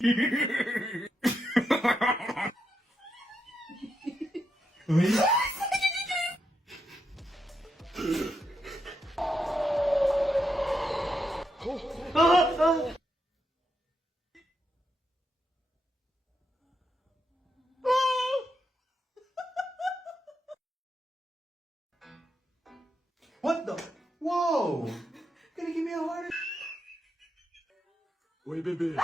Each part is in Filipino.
What the? Whoa! Gonna give me a heart attack. Oi, bebê.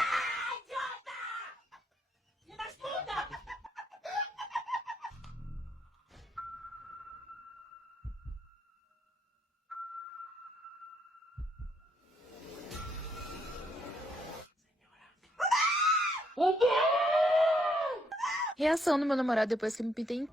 Reação do meu namorado depois que me pintei.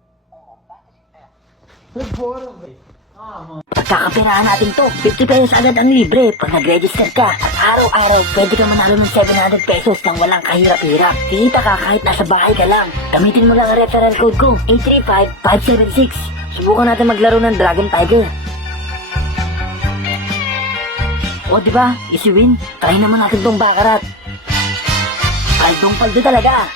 Pagkakapirahan natin to, 50 pesos agad ang libre pag nag-register ka. At araw-araw, pwede ka manalo ng 700 pesos nang walang kahirap-hirap. Kita ka kahit nasa bahay ka lang. Gamitin mo lang ang referral code ko, 835576. Subukan natin maglaro ng Dragon Tiger. O diba, easy win. Try naman natin tong bakarat. Paldong-paldo talaga.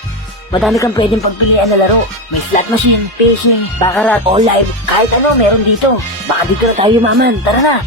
Madami kang pwedeng pagpilian na laro. May slot machine, fishing, bakarat, all live. Kahit ano meron dito. Baka dito na tayo maman. Tara na!